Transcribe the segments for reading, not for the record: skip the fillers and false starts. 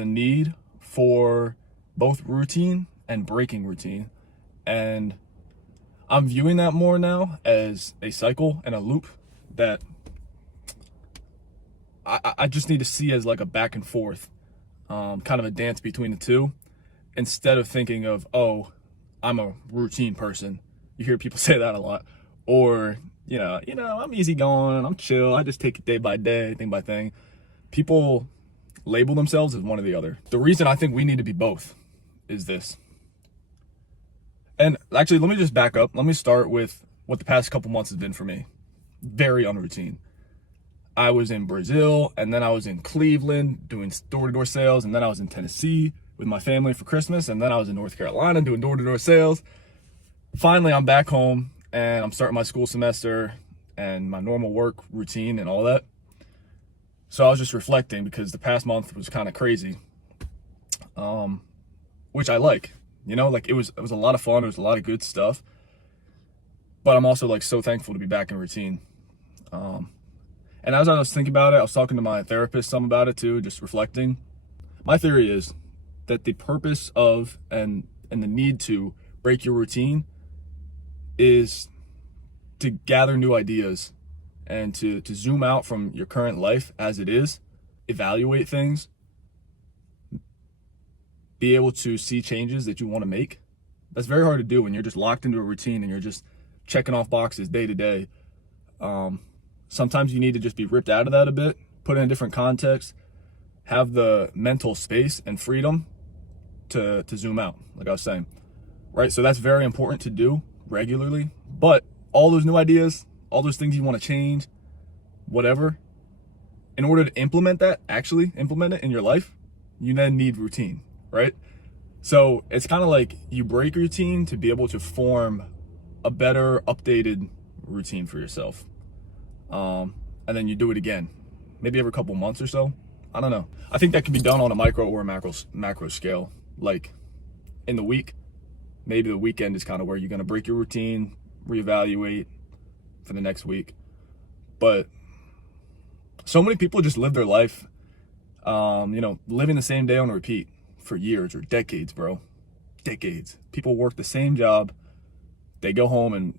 the need for both routine and breaking routine. And I'm viewing that more now as a cycle and a loop that I just need to see as like a back and forth, kind of a dance between the two, instead of thinking of, oh, I'm a routine person. You hear people say that a lot. Or, I'm easygoing, I'm chill, I just take it day by day, thing by thing. People label themselves as one or the other. The reason I think we need to be both is this. And actually, let me just back up. Let me start with what the past couple months has been for me. Very unroutine. I was in Brazil, and then I was in Cleveland doing door-to-door sales, and then I was in Tennessee with my family for Christmas, and then I was in North Carolina doing door-to-door sales. Finally, I'm back home, and I'm starting my school semester and my normal work routine and all that. So I was just reflecting because the past month was kind of crazy, which I like. It was a lot of fun. It was a lot of good stuff. But I'm also like so thankful to be back in routine. And as I was thinking about it, I was talking to my therapist some about it too, just reflecting. My theory is that the purpose of and the need to break your routine is to gather new ideas and to zoom out from your current life as it is, evaluate things, be able to see changes that you want to make. That's very hard to do when you're just locked into a routine and you're just checking off boxes day to day. Sometimes you need to just be ripped out of that a bit, put in a different context, have the mental space and freedom to zoom out, like I was saying, right? So that's very important to do regularly. But all those new ideas, all those things you want to change, whatever, in order to actually implement it in your life, you then need routine, right? So it's kind of like you break routine to be able to form a better, updated routine for yourself. And then you do it again, maybe every couple months or so. I don't know. I think that can be done on a micro or macro scale. Like in the week, maybe the weekend is kind of where you're going to break your routine, reevaluate for the next week. But so many people just live their life, living the same day on repeat for years or decades, bro. Decades. People work the same job. They go home and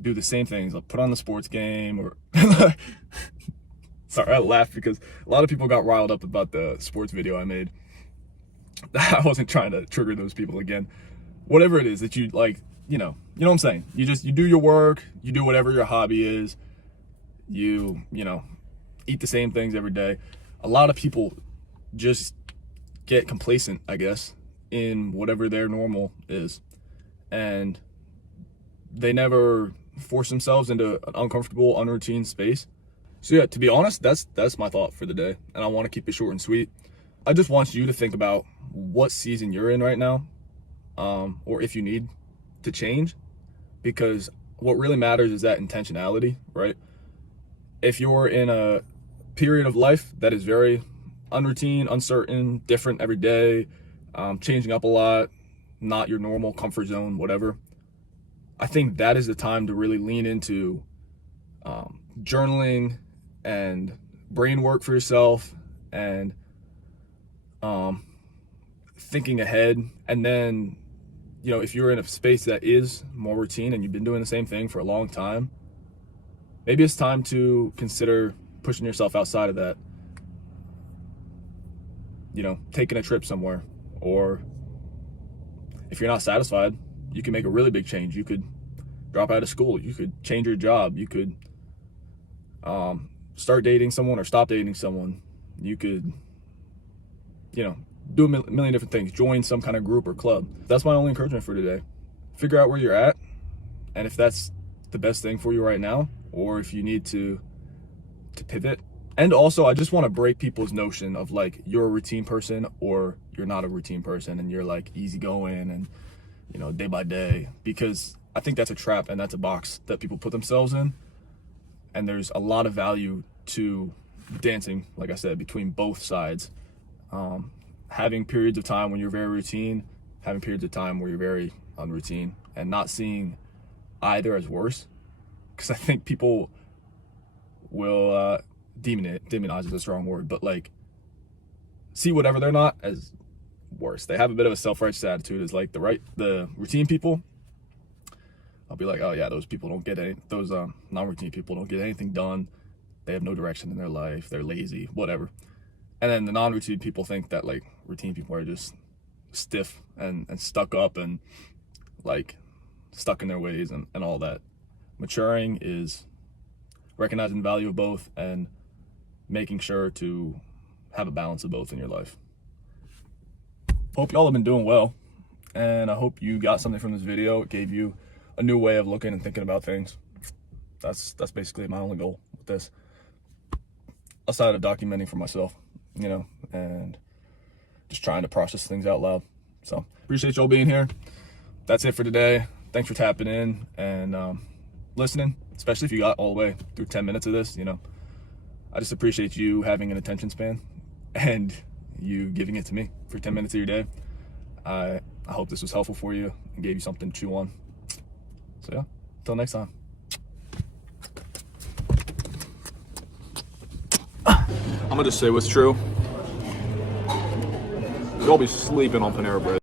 do the same things, like put on the sports game or sorry, I laughed because a lot of people got riled up about the sports video I made. I wasn't trying to trigger those people again. Whatever it is that you like, you know what I'm saying? You do your work, you do whatever your hobby is, you eat the same things every day. A lot of people just get complacent, I guess, in whatever their normal is. And they never force themselves into an uncomfortable, unroutine space. So yeah, to be honest, that's my thought for the day. And I want to keep it short and sweet. I just want you to think about what season you're in right now, or if you need to change, because what really matters is that intentionality, right? If you're in a period of life that is very unroutine, uncertain, different every day, changing up a lot, not your normal comfort zone, whatever, I think that is the time to really lean into journaling and brain work for yourself and thinking ahead. And then, if you're in a space that is more routine and you've been doing the same thing for a long time, maybe it's time to consider pushing yourself outside of that. Taking a trip somewhere, or if you're not satisfied, you can make a really big change. You could drop out of school. You could change your job. You could start dating someone or stop dating someone. You could, do a million different things. Join some kind of group or club. That's my only encouragement for today. Figure out where you're at, and if that's the best thing for you right now, or if you need to pivot. And also, I just want to break people's notion of like you're a routine person or you're not a routine person and you're like easygoing and day by day, because I think that's a trap and that's a box that people put themselves in. And there's a lot of value to dancing, like I said, between both sides. Having periods of time when you're very routine, having periods of time where you're very unroutine, and not seeing either as worse. Because I think people will demonize is a strong word, but like see whatever they're not as worse. They have a bit of a self-righteous attitude. Is like the routine people. I'll be like, oh yeah, those people don't get any, those non-routine people don't get anything done. They have no direction in their life. They're lazy, whatever. And then the non-routine people think that like routine people are just stiff and stuck up and like stuck in their ways and all that. Maturing is recognizing the value of both and making sure to have a balance of both in your life. Hope y'all have been doing well, and I hope you got something from this video. It gave you a new way of looking and thinking about things. That's basically my only goal with this, aside of documenting for myself, you know, and just trying to process things out loud. So appreciate y'all being here. That's it for today. Thanks for tapping in and listening, especially if you got all the way through 10 minutes of this. You know, I just appreciate you having an attention span and you giving it to me for 10 minutes of your day. I hope this was helpful for you and gave you something to chew on. So yeah, until next time. I'm gonna just say what's true. You'll be sleeping on Panera Bread.